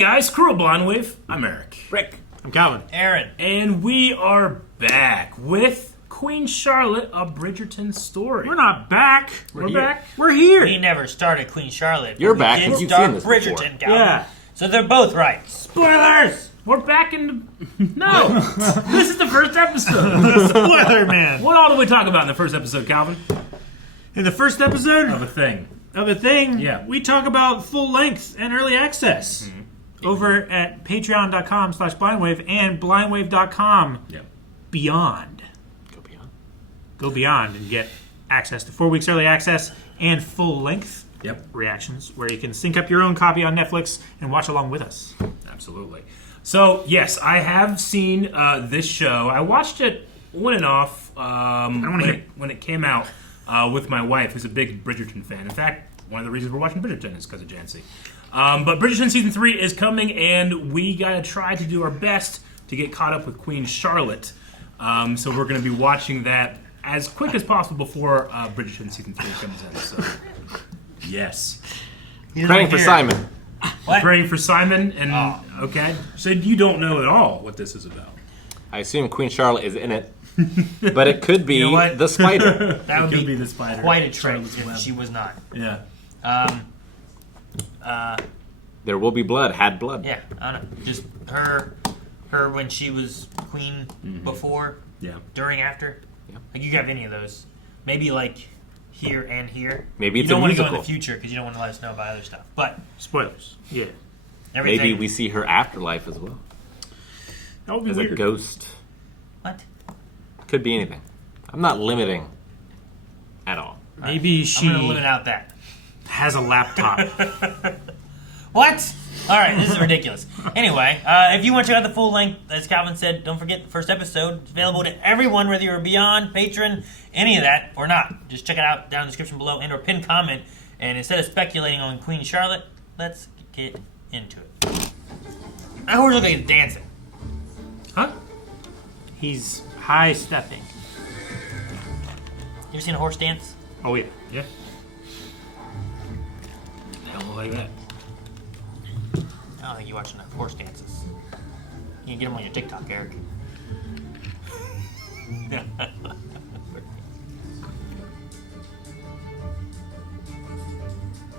guys, Crew of Blonde Wave. I'm Eric. Rick. I'm Calvin. Aaron. And we are back with Queen Charlotte, a Bridgerton story. We're not back. We're back. We're here. We never started Queen Charlotte. You're We back, did and you've start seen this Bridgerton, before. Calvin. Yeah. So they're both right. Spoilers! We're back in the... No! This is the first episode. Spoiler man. What all did we talk about in the first episode, Calvin? In the first episode Of a thing. of a thing, Yeah. we talk about full length and early access over at patreon.com/blindwave and blindwave.com Yep. beyond. Go beyond. Go beyond and get access to 4 weeks early access and full length Yep. reactions where you can sync up your own copy on Netflix and watch along with us. Absolutely. So, yes, I have seen this show. I watched it on and off when it came out with my wife, who's a big Bridgerton fan. In fact, one of the reasons we're watching Bridgerton is because of Jancy. But Bridgerton Season 3 is coming, and we got to try to do our best to get caught up with Queen Charlotte. So we're going to be watching that as quick as possible before Bridgerton Season 3 comes in. So, yes. Praying for Simon. What? Praying for Simon, and okay. So you don't know at all what this is about. I assume Queen Charlotte is in it, but it could be You know what? the spider. That would It could be be the spider. quite a trick Charlotte's if Web. she was not. Yeah. There will be blood. Had blood. Yeah, I don't know. Just her when she was queen before, Yeah. during, after. Yeah. Like you could have any of those. Maybe like here and here. Maybe you it's don't a want to go in musical. the future because you don't want to let us know about other stuff. But Spoilers. Yeah. everything. Maybe we see her afterlife as well That would be as a weird. ghost. What? Could be anything. I'm not limiting at all. Maybe she I'm gonna limit out that. has a laptop. What? All right, this is ridiculous. Anyway, if you want to check out the full length, as Calvin said, don't forget the first episode. It's available to everyone, whether you're a Beyond, patron, any of that, or not. Just check it out down in the description below and or pin comment. And instead of speculating on Queen Charlotte, let's get into it. That horse looks like he's dancing. Huh? He's high stepping. You ever seen a horse dance? Oh yeah. Yeah. They don't look like that. I don't think you watch enough horse dances. You can get them on your TikTok, Eric.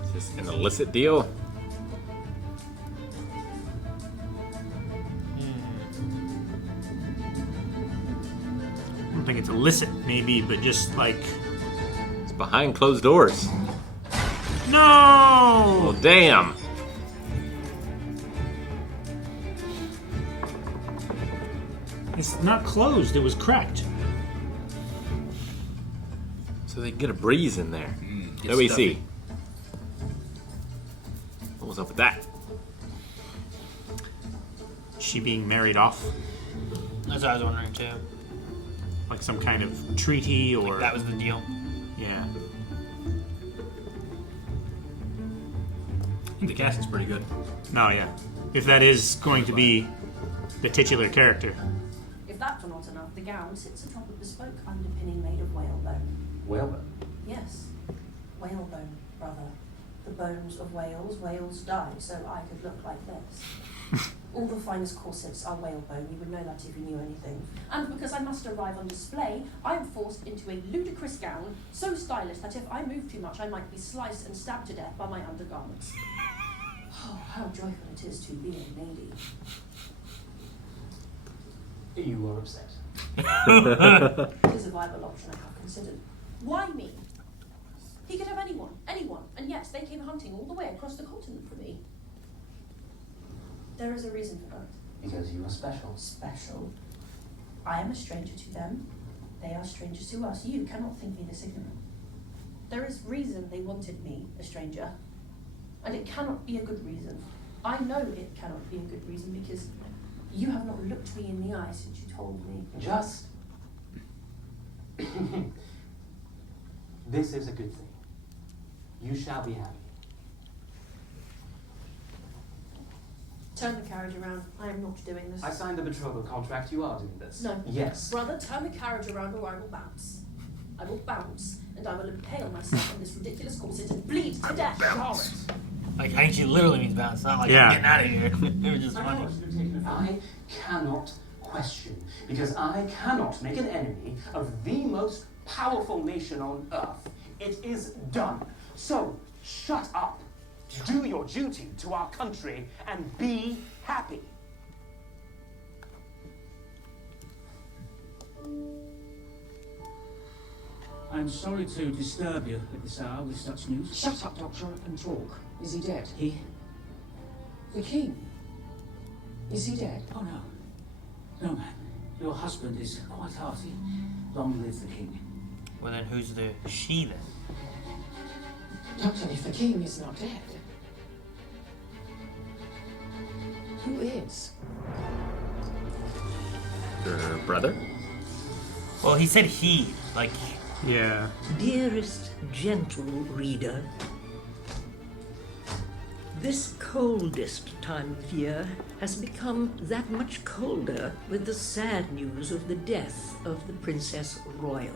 Is this an illicit deal? I don't think it's illicit, maybe, but just like It's behind closed doors. no. Well, damn. It's not closed. It was cracked. So they can get a breeze in there. It's No AC. stuffy. What was up with that? She being married off, That's what I was wondering too. like some kind of treaty or That was the deal. yeah. I think the casting's pretty good. No, yeah. If that is going to be the titular character, If that were not enough, the gown sits atop a bespoke underpinning made of whalebone. Whalebone. Yes, whalebone, brother. The bones of whales. Whales die, so I could look like this. All the finest corsets are whalebone. You would know that if you knew anything. And because I must arrive on display, I am forced into a ludicrous gown, so stylish that if I move too much, I might be sliced and stabbed to death by my undergarments. Oh, how joyful it is to be a lady. You are upset. It is a viable option I have considered. Why me? He could have anyone, and yes, they came hunting all the way across the continent for me. There is a reason for that. Because you are special. Special. I am a stranger to them. They are strangers to us. You cannot think me this ignorant. There is reason they wanted me, a stranger. And it cannot be a good reason. I know it cannot be a good reason because you have not looked me in the eye since you told me. Just. This is a good thing. You shall be happy. Turn the carriage around. I am not doing this. I signed the betrothal contract. You are doing this. No. Yes. Brother, turn the carriage around or I will bounce. I will bounce, and I will impale myself on this ridiculous corset and bleed to death. Charlotte. Like, Haichi literally means bound. It's not like Yeah. I'm getting out of here. It was just I funny. cannot question, because I cannot make an enemy of the most powerful nation on earth. It is done. So, shut up. Do your duty to our country and be happy. I'm sorry to disturb you at this hour with such news. Shut up, Doctor, and talk. Is he dead? He? The king. Is he dead? Oh, no. No, ma'am. Your husband is quite hearty. Long live the king. Well, then who's the she then? Doctor, if the king is not dead, who is? Your brother? Well, he said he. Like, Yeah. Dearest gentle reader, this coldest time of year has become that much colder with the sad news of the death of the Princess Royal.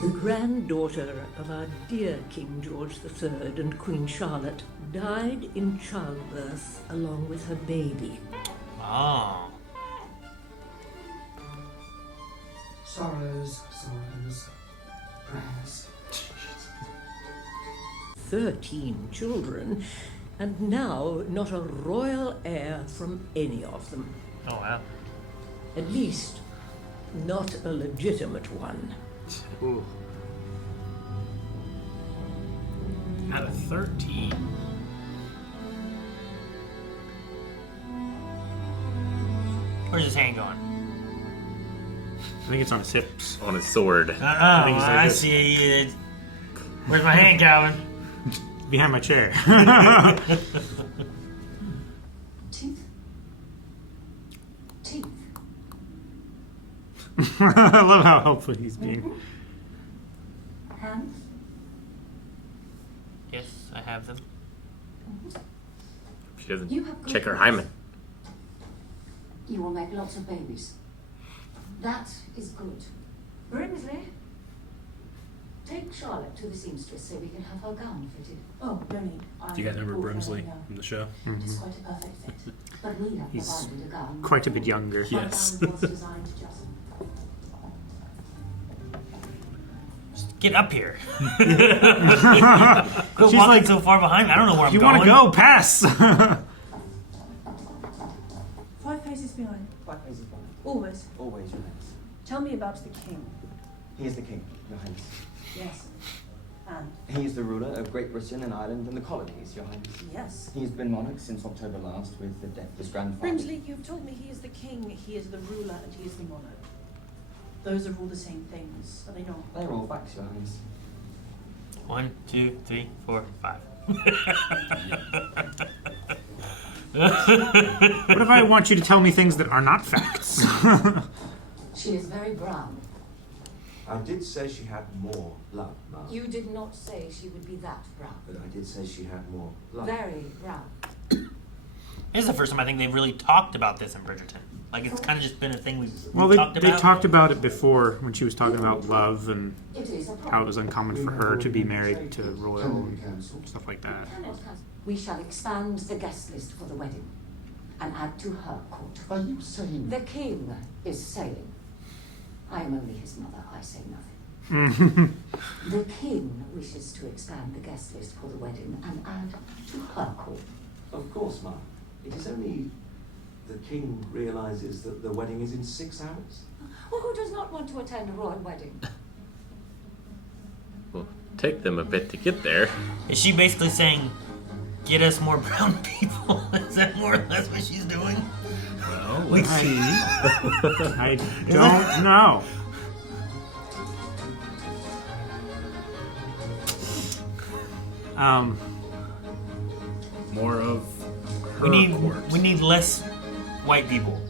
The granddaughter of our dear King George III and Queen Charlotte died in childbirth along with her baby. oh. Sorrows, prayers. 13 children, and now not a royal heir from any of them. Oh, wow. At least, not a legitimate one. Ooh. Out of 13. Where's his hand going? I think it's on his hips. On his sword. think he's like I this. see it. Where's my hand, Calvin? Behind my chair. Teeth? Teeth. I love how helpful he's being. Hands? Yes, I have them. She doesn't You have good check her looks. hymen. You will make lots of babies. That is good. Brimsley, take Charlotte to the seamstress so we can have her gown fitted. Oh, no need. Do you guys remember bought her Brimsley a gown. from the show? It's quite a perfect fit. But we have He's provided a gown. Quite a bit younger. My Yes. gown was designed just. Get up here. Quit She's walking like, so far behind me. I don't know where I'm you going. want to go? Pass! 5 paces behind. 5 paces behind. Always. Always, Your Highness. Tell me about the king. He is the king, Your Highness. Yes. And? He is the ruler of Great Britain and Ireland and the colonies, Your Highness. Yes. He has been monarch since October last with the death of his grandfather. Brimsley, you've told me he is the king, he is the ruler, and he is the monarch. Those are all the same things, are they not? They are all facts, Your Highness. 1, 2, 3, 4, 5. What if I want you to tell me things that are not facts? She is very brown. I did say she had more blood, Mum. You did not say she would be that brown. But I did say she had more blood. Very brown. This is the first time I think they've really talked about this in Bridgerton. Like, it's kind of just been a thing we've Well, talked they about. talked about it before when she was talking about love and It is a problem. how it was uncommon for her to be married to royal and stuff like that. We shall expand the guest list for the wedding and add to her court. Are you saying... The king is sailing. I am only his mother, I say nothing. The king wishes to expand the guest list for the wedding and add to her court. Of course, Mum. It is only the king realises that the wedding is in 6 hours. Well, who does not want to attend a royal wedding? Well, take them a bit to get there. Is she basically saying, get us more brown people? Is that more or less what she's doing? Well, let's see. I don't know. More of her corpse. We need less white people.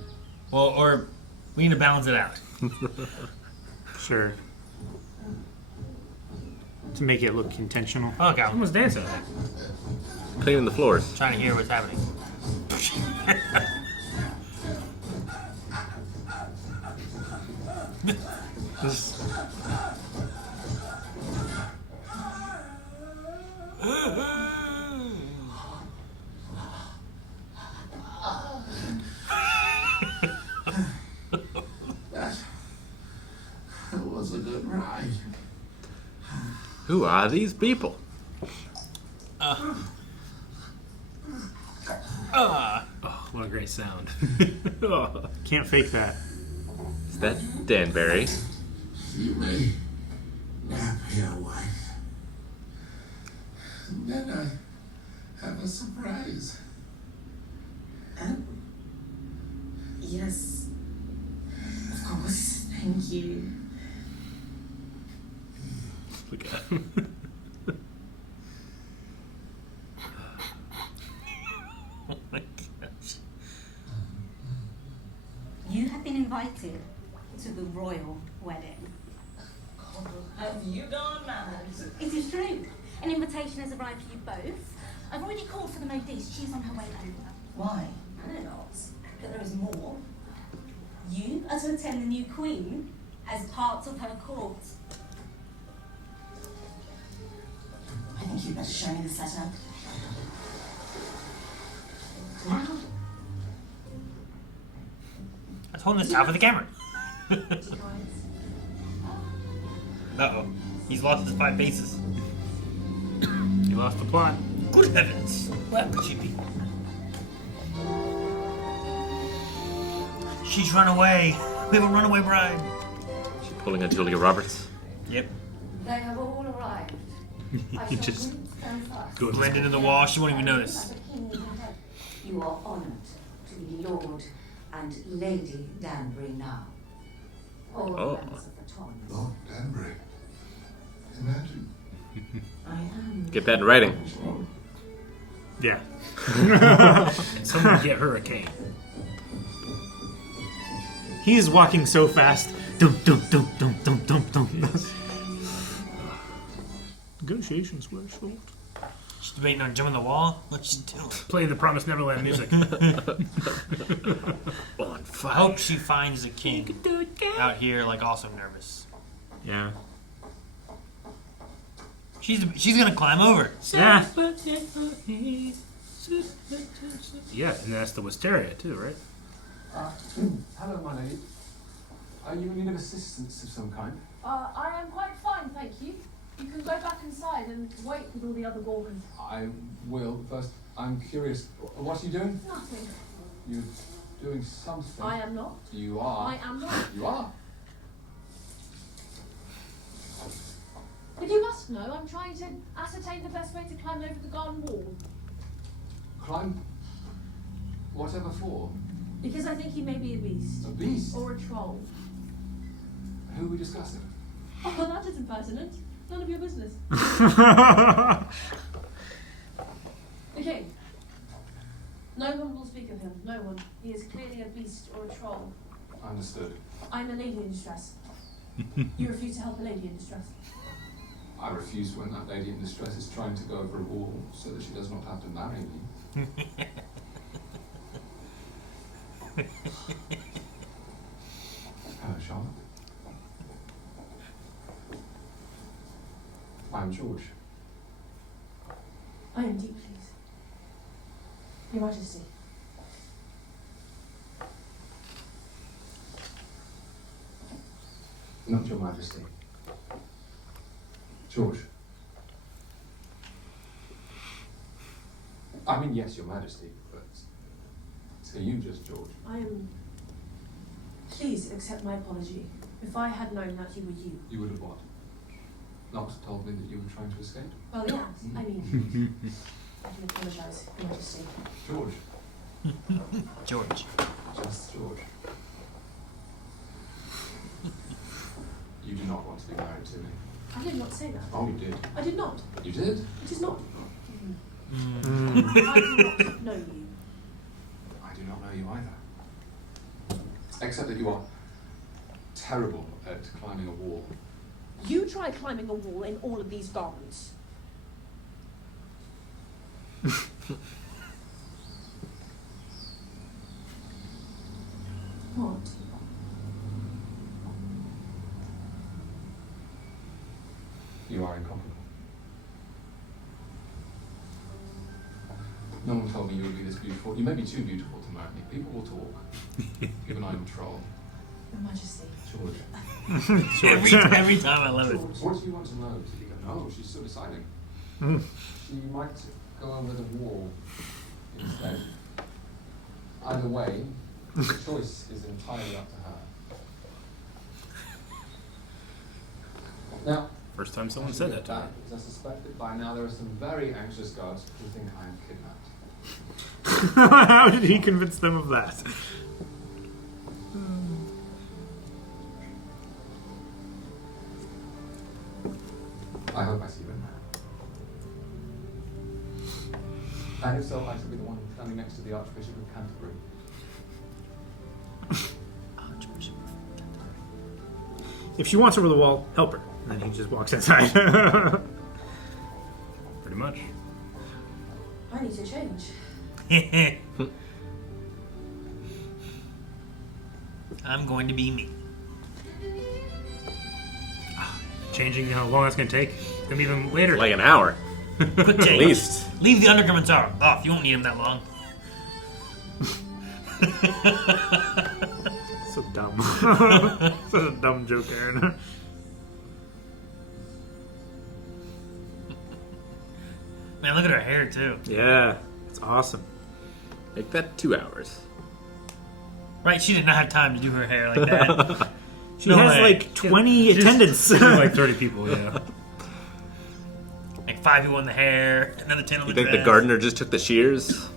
Well, or we need to balance it out. Sure. To make it look intentional. Oh, okay. Someone's dancing. Cleaning the floors. Trying to hear what's happening. Who are these people? Oh, what a great sound. Can't fake that. Is that Danbury? You may nap here, wife. And then I have a surprise. Oh. Yes. Of course. Thank you. Look at him. Oh my gosh. You have been invited to the royal wedding. Have you gone mad? It is true. An invitation has arrived for you both. I've already called for the modiste. She's on her way over. Why? I know not, but there is more. You are to attend the new queen as part of her court. I think you'd better show me this letter. I was holding this out for the camera. Uh-oh. He's lost his 5 paces. He lost the plot. Good heavens. Where could she be? She's run away. We have a runaway bride. She pulling a Julia Roberts? Yep. They have all arrived. He just goes blend into the wall. She won't even notice. You are honoured to be Lord and Lady Danbury now. All members of the Tons. Lord Danbury. Imagine. I am. Get that in writing. Yeah. And someone get her a cane. He is walking so fast. Dum dum dum dum dum dum dum. Negotiations were short. She's debating on jumping the wall. What's she doing? Playing the Promised Neverland music. On fire. I hope she finds the king out here, like, also nervous. Yeah. She's gonna climb over. Yeah. Yeah, and that's the wisteria too, right? Hello, my lady. Are you in need of assistance of some kind? I am quite fine, thank you. You can go back inside and wait with all the other Gorgons. I will. First, I'm curious. What are you doing? Nothing. You're doing something. I am not. You are. I am not. You are. But you must know, I'm trying to ascertain the best way to climb over the garden wall. Climb. Whatever for? Because I think he may be a beast. A beast? Or a troll. Who are we discussing? Oh, well, that isn't pertinent. None of your business. Okay. No one will speak of him. No one. He is clearly a beast or a troll. Understood. I'm a lady in distress. You refuse to help a lady in distress. I refuse when that lady in distress is trying to go over a wall so that she does not have to marry me. Hello, Charlotte. I'm George. I am deep, please. Your Majesty. Not Your Majesty. George. I mean, yes, Your Majesty, but to you just George. I am... Please accept my apology. If I had known that you were you. You would have what? Not told me that you were trying to escape? Well, yes. I mean... I can apologise, Your Majesty. George. George. Just George. You do not want to be married to me. I did not say that. Oh, you did. I did not. You did? It is not. I do not know you. I do not know you either. Except that you are terrible at climbing a wall. You try climbing a wall in all of these garments. What? You are incomparable. No one told me you would be this beautiful. You may be too beautiful to marry me. People will talk. Even I'm a troll. Your Majesty. George. Every time I love it. What do you want to know, Tilly? No, she's still deciding. Mm. She might go over the wall instead. Either way, the choice is entirely up to her. Now, First time someone said that to me. because I suspect that by now there are some very anxious guards who think I am kidnapped. How did he convince them of that? I hope I see you in there. And if so, I shall be the one standing next to the Archbishop of Canterbury. If she wants over the wall, help her. And then he just walks inside. Pretty much. I need to change. I'm going to be me. Changing how long that's going to take. It's going to be even later. Like an hour. Quick change. At least. Leave the undergarments off. You won't need them that long. So dumb. Such a dumb joke, Aaron. Man, look at her hair, too. Yeah, it's awesome. Make that 2 hours. Right, she did not have time to do her hair like that. She has like 20 attendants. Like 30 people, yeah. Like 5 people in the hair, another 10 on You the think dress. the gardener just took the shears?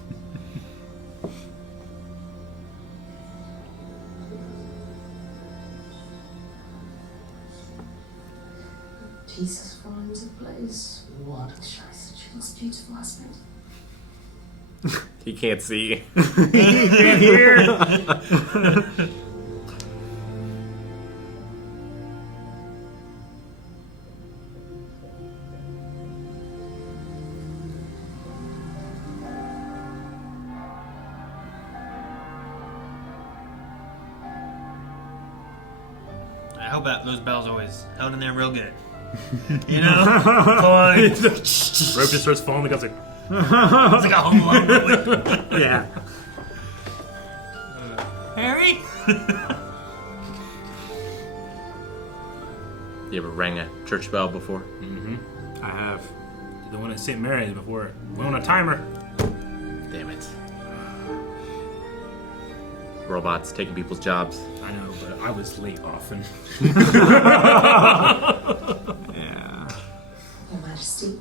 Jesus finds a place. What a choice. She looks beautiful, husband. He can't see. He can't hear. I hope that those bells always held in there real good. You know? Fine. Rope just starts falling. The guy's like, It's like a Home Alone movie. Yeah. Harry? You ever rang a church bell before? mm-hmm. I have. Did the one at St. Mary's before. We're on a timer. Damn it. Robots taking people's jobs. I know, but I was late often. Yeah. Your Majesty,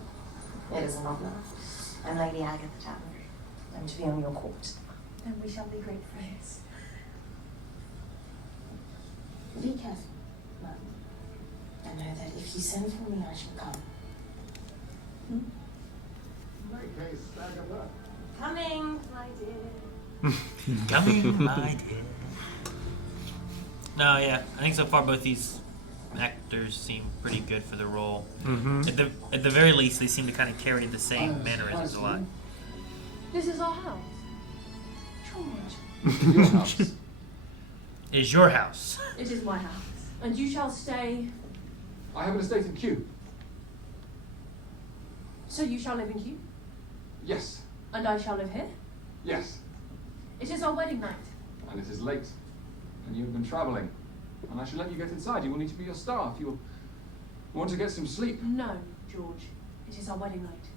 it is an honor. I'm Lady Agatha Tavern. I'm to be on your court. And we shall be great friends. Be careful, ma'am. And know that if you send for me, I shall come. Coming, my dear. Coming, my dear. No, yeah. I think so far both these actors seem pretty good for the role. Mm-hmm. At the very least, they seem to kind of carry the same mannerisms a lot. This is our house. George. Your house. It is your house. It is my house. And you shall stay. I have an estate in Kew. So you shall live in Kew? Yes. And I shall live here? Yes. It is our wedding night. And it is late. And you have been travelling. And I shall let you get inside. You will need to be your staff. You will want to get some sleep. No, George. It is our wedding night.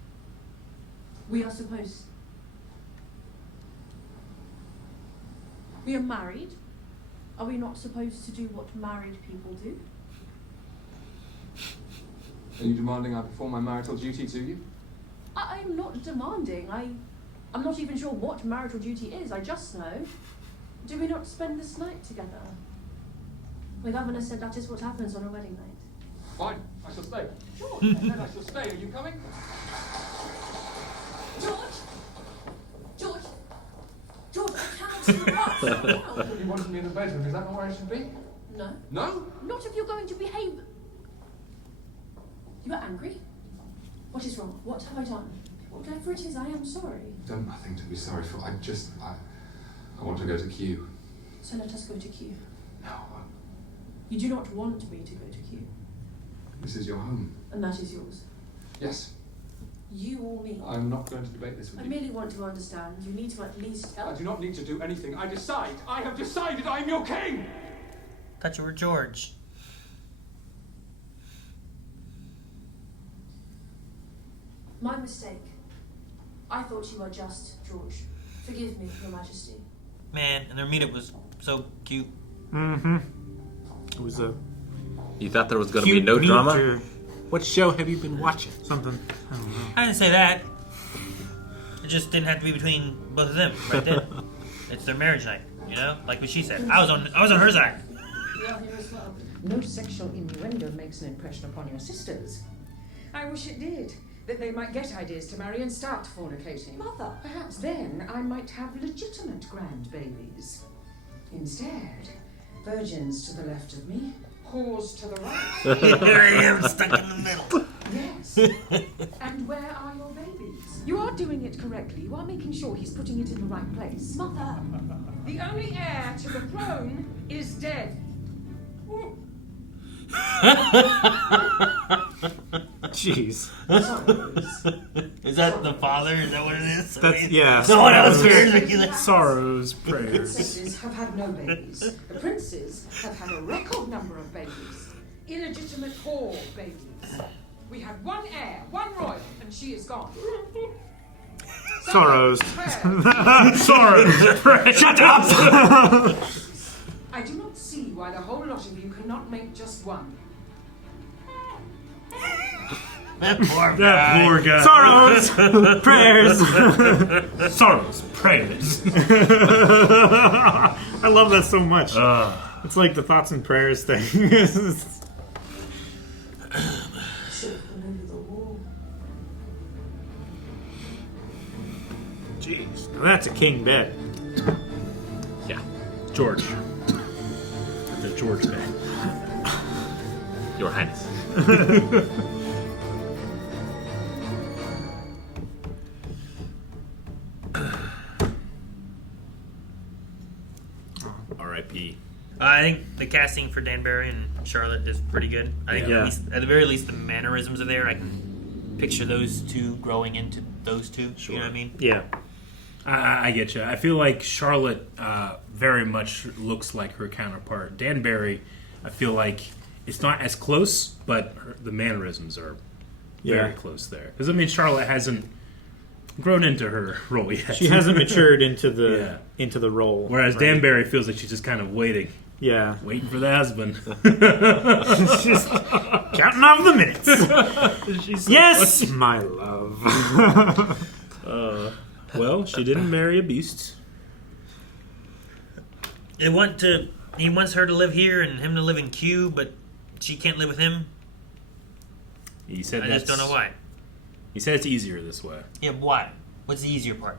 We are supposed... We are married. Are we not supposed to do what married people do? Are you demanding I perform my marital duty to you? I'm not demanding. I'm not even sure what marital duty is. I just know. Do we not spend this night together? The governor said that is what happens on a wedding night. Fine. I shall stay. George! I said I shall stay. Are you coming? George! George! George, I cannot see the parts right I now. thought you wanted me in the bedroom. Is that not where I should be? No. No? Not if you're going to behave. You are angry? What is wrong? What have I done? Whatever it is, I am sorry. I've done nothing to be sorry for. I want to go to Kew. So let us go to Kew. No. You do not want me to go to Kew. This is your home. And that is yours. Yes. You or me. I'm not going to debate this with I you. merely want to understand. You need to at least help. I do not need to do anything. I decide. I have decided I am your king. Thought you were George. My mistake. I thought you were just George. Forgive me, Your Majesty. Man, and their meetup was so cute. Mm-hmm. It was a You thought there was going to be cute no meet drama? or What show have you been watching? something. I don't know. I didn't say that. It just didn't have to be between both of them right then. It's their marriage night, you know? Like what she said. I was on her side. We are here as well. No sexual innuendo makes an impression upon your sisters. I wish it did, that they might get ideas to marry and start fornicating. Mother. Perhaps then I might have legitimate grandbabies. Instead, virgins to the left of me, whores to the right. Here I am, stuck in the middle. Yes. And where are your babies? You are doing it correctly. You are making sure he's putting it in the right place. Mother. The only heir to the throne is dead. Jeez. Is that the father? Is that what it is? That's yeah. Someone else is ridiculous. Sorrows, The prayers. princesses have had no babies. The princes have had a record number of babies. Illegitimate whore babies. We had one heir, one royal, and she is gone. Sorrows. Prayers. Sorrows. Prayers. Shut up. I do not see why the whole lot of you cannot make just one. That poor That poor guy. Sorrows. Prayers. Sorrows. Prayers. I love that so much. It's like the thoughts and prayers thing. Jeez. Now that's a king bed. Yeah. George. That's a George bed. Your Highness. R.I.P. I think the casting for Danbury and Charlotte is pretty good. I think at the very least the mannerisms are there. I can picture those two growing into those two. Sure. You know what I mean? Yeah. I get you. I feel like Charlotte very much looks like her counterpart. Danbury, I feel like it's not as close, but the mannerisms are very close there. Because, I mean, Charlotte hasn't grown into her role yet. She hasn't matured into the role. Whereas Danbury feels like she's just kind of waiting. Yeah. Waiting for the husband. Just counting off the minutes. Yes, my love. Well, she didn't marry a beast. He wants her to live here and him to live in Q, but she can't live with him. He said I just don't know why. He said it's easier this way. Yeah, why? What's the easier part?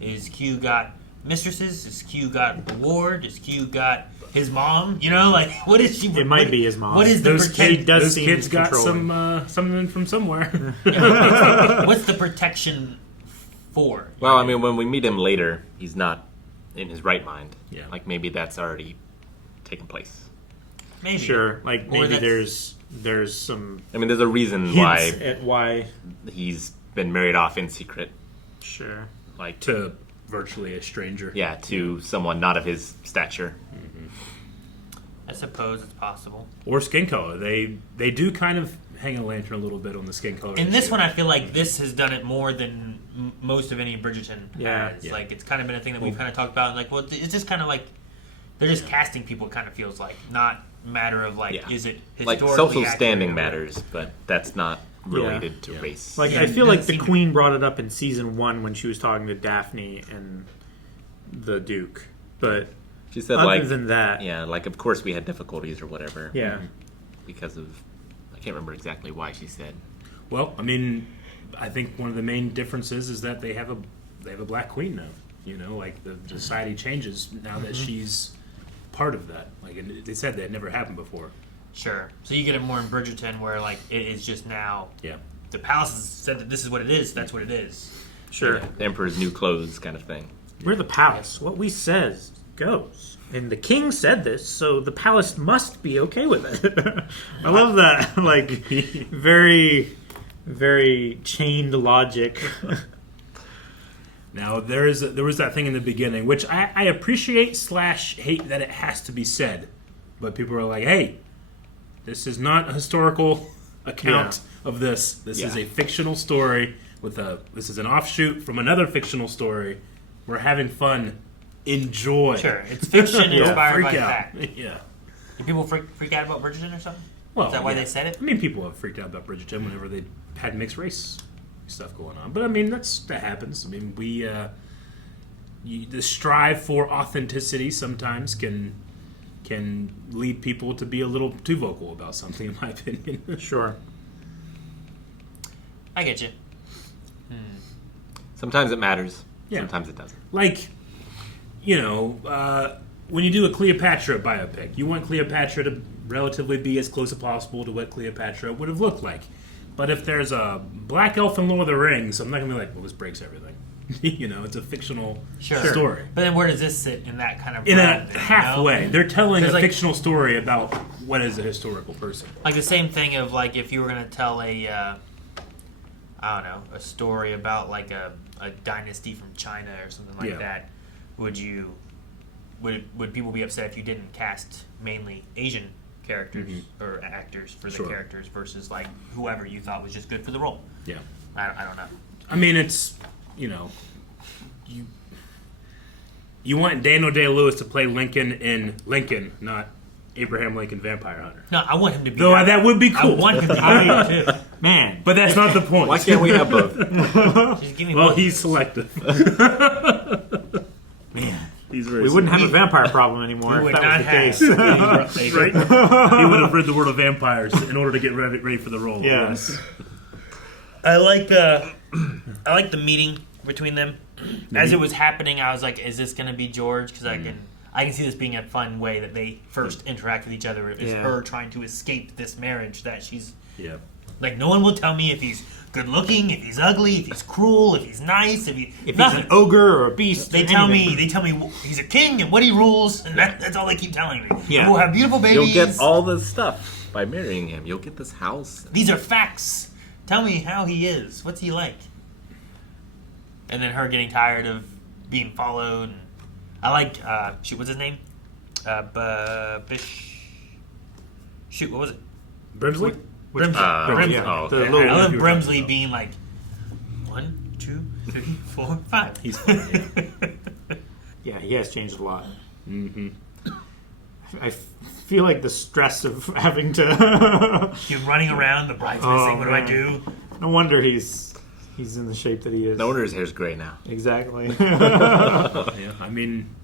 Is Q got mistresses? Is Q got a ward? Is Q got his mom? You know, like what is she? It might be his mom. What is the those protection? kids got something from somewhere. What's the protection for? Well, I mean, when we meet him later, he's not in his right mind. Yeah. Like maybe that's already taken place. Maybe. Sure. Like Or maybe that's- there's some. I mean, there's a reason hints why at why he's been married off in secret. Sure. Like to virtually a stranger. Yeah, to someone not of his stature. I suppose it's possible. Or skin color. They do kind of hang a lantern a little bit on the skin color. In this issue. one, I feel like this has done it more than most of any Bridgerton Yeah. has. Yeah. Like it's kind of been a thing that we've kind of talked about. Like, well, it's just kind of like they're just casting people. It kind of feels like not matter of like is it Like historically social accurate standing or- matters, but that's not related to race. Like Yeah, I feel it like doesn't the seem- Queen brought it up in season 1 when she was talking to Daphne and the Duke, but She said, other like, than that, yeah, like of course we had difficulties or whatever. Yeah. Because of, I can't remember exactly why she said. Well, I mean, I think one of the main differences is that they have a black queen now. You know, like the society changes now that she's part of that. Like, and they said that never happened before. Sure. So you get it more in Bridgerton, where like it is just now. Yeah. The palace has said that this is what it is. That's what it is. Sure. The Emperor's new clothes kind of thing. We're the palace. What we says goes. And the king said this, so the palace must be okay with it. I love that. Like, very, very chained logic. Now there was that thing in the beginning, which I appreciate / hate that it has to be said, but people are like, "Hey, this is not a historical account of this. This is a fictional story. This is an offshoot from another fictional story. We're having fun. Enjoy. Sure, it's fiction inspired by fact. Yeah. Do people freak out about Bridgerton or something? Well, is that why they said it? I mean, people have freaked out about Bridgerton whenever they had mixed race stuff going on. But I mean, that happens. I mean, the strive for authenticity sometimes can lead people to be a little too vocal about something, in my opinion. Sure. I get you. Sometimes it matters. Yeah. Sometimes it doesn't. Like, when you do a Cleopatra biopic, you want Cleopatra to relatively be as close as possible to what Cleopatra would have looked like. But if there's a black elf in Lord of the Rings, I'm not going to be like, well, this breaks everything. It's a fictional story. But then where does this sit in that kind of in brand, a halfway. They're telling a like, fictional story about what is a historical person. Like the same thing of like if you were going to tell a story about like a dynasty from China or something like that, would people be upset if you didn't cast mainly Asian characters or actors for the characters versus like whoever you thought was just good for the role? Yeah. I don't know. I mean, it's, you want Daniel Day-Lewis to play Lincoln in Lincoln, not Abraham Lincoln Vampire Hunter. No, I want him to be. Though that would be cool. I want him to be that too. Man. But that's not the point. Why can't we have both? Just give me well, both. he's selective. Man. We wouldn't have a vampire problem anymore if that was the case. Right? He would have read the world of vampires in order to get ready for the role. Yes. I like the meeting between them. As it was happening, I was like, "Is this going to be George?" Because I can see this being a fun way that they first interact with each other. Is her trying to escape this marriage that she's like. No one will tell me if he's good looking, if he's ugly, if he's cruel, if he's nice, if he's an ogre or a beast. They tell me he's a king and what he rules, and that's all they keep telling me. Yeah. We'll have beautiful babies. You'll get all the stuff by marrying him. You'll get this house. These are facts. Tell me how he is. What's he like? And then her getting tired of being followed. And I like, what's his name? What was it? Brimsley? Brimsley. I love Brimsley being like, 1, 2, 3, 4, 5. He's fun, Yeah, he has changed a lot. Mm-hmm. I feel like the stress of having to... You're running around, the bride's missing, what do I do? No wonder he's in the shape that he is. No wonder his hair's gray now. Exactly. I mean,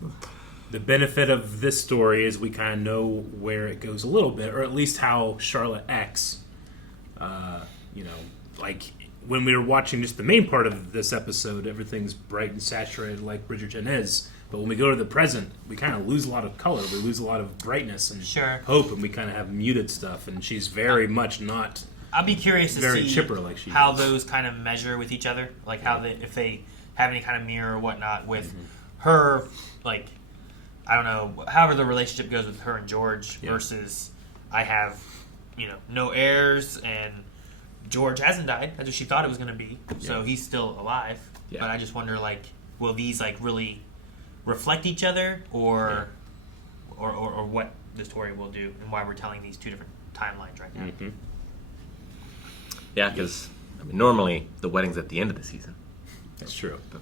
the benefit of this story is we kind of know where it goes a little bit, or at least how Charlotte acts. Like when we were watching just the main part of this episode, everything's bright and saturated like Bridgerton is. But when we go to the present, we kind of lose a lot of color. We lose a lot of brightness and hope, and we kind of have muted stuff. And she's very much not. I'll be curious to very see chipper like she how is. Those kind of measure with each other, like how if they have any kind of mirror or whatnot with her, like I don't know, however the relationship goes with her and George versus I have, no heirs and George hasn't died. That's what she thought it was going to be, so he's still alive. Yeah. But I just wonder, like, will these like really reflect each other, or what the story will do, and why we're telling these two different timelines right now? Mm-hmm. Yeah, because normally the wedding's at the end of the season. That's true. But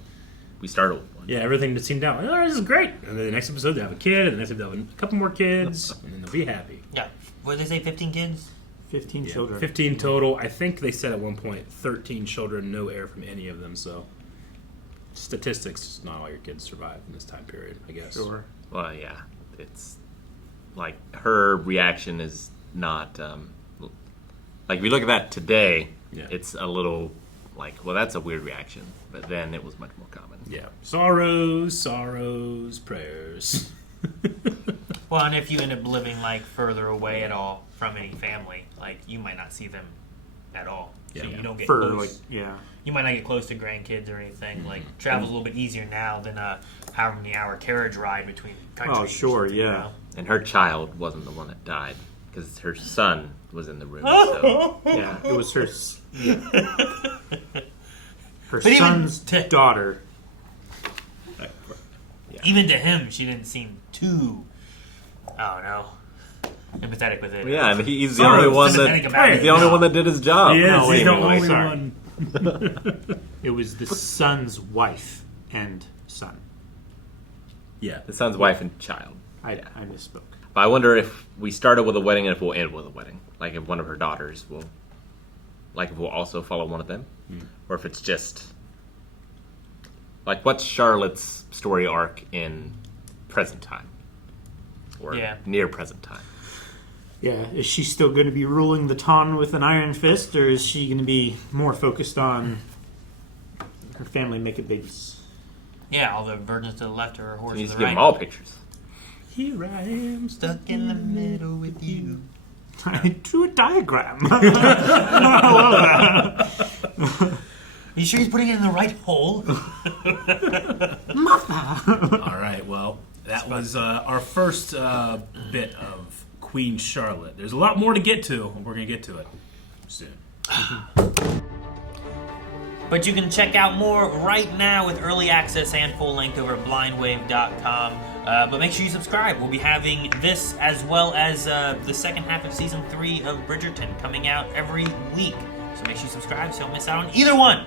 we started with one. Yeah, everything just seemed out. Oh, this is great. And then the next episode they have a kid, and the next episode they have a couple more kids, and then they'll be happy. Yeah. What did they say? 15 kids. 15 children. 15 total. I think they said at one point 13 children, no heir from any of them. So statistics, not all your kids survive in this time period, I guess. Sure. Well, yeah, it's like her reaction is not like if you look at that today, it's a little like, well, that's a weird reaction, but then it was much more common. Yeah, sorrows, prayers. Well, and if you end up living like further away at all from any family, like you might not see them at all. So you don't get close. You might not get close to grandkids or anything. Like travel's a little bit easier now than a however many hour carriage ride between countries. Oh, sure, yeah. And her child wasn't the one that died because her son was in the room. So. Yeah, it was her. Her son's daughter. Even to him, she didn't seem too. I don't know. Empathetic with it. Yeah, and he's the only one that did his job. He is. He's the only one. It was the son's wife and son. Yeah. The son's wife and child. I misspoke. But I wonder if we started with a wedding and if we'll end with a wedding. Like if one of her daughters will... Like if we'll also follow one of them. Or if it's just... Like what's Charlotte's story arc in present time? Or near present time? Yeah, is she still going to be ruling the ton with an iron fist, or is she going to be more focused on her family making babies? Yeah, all the virgins to the left or her horse You to need the to give right. them all pictures. Here I am, stuck in the middle with you. I drew a diagram. I love that. You sure he's putting it in the right hole? Mother! All right, well, that was our first bit of Queen Charlotte. There's a lot more to get to, and we're going to get to it soon. But you can check out more right now with early access and full length over at blindwave.com. But make sure you subscribe. We'll be having this as well as the second half of Season 3 of Bridgerton coming out every week. So make sure you subscribe so you don't miss out on either one.